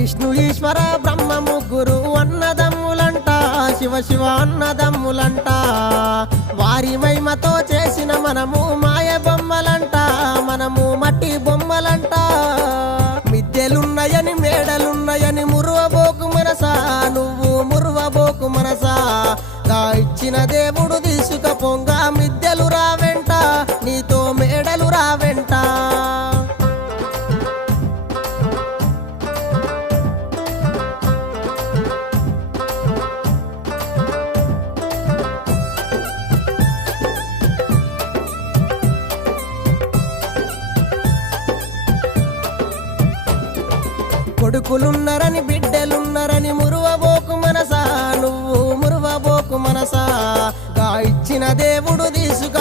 విష్ణు ఈశ్వర బ్రహ్మ ముగ్గురు అన్నదమ్ములంట, శివ శివ అన్నదమ్ములంట. వారి మహిమతో చేసిన మనము మాయ బొమ్మలంట, మనము మట్టి బొమ్మలంట. మిద్దెలున్నాయని మేడలున్నాయని మురువబోకు మనసా, నువ్వు మురువబోకు మనసా. గా ఇచ్చిన దేవుడు తీసుకపోంగా మిద్దెలు రావెంట, నీతో మేడలు రావెంట. కొడుకులున్నరని బిడ్డలున్నరని మురువబోకు మనసా, నువ్వు మురువబోకు మనసా. గా ఇచ్చిన దేవుడు తీసుక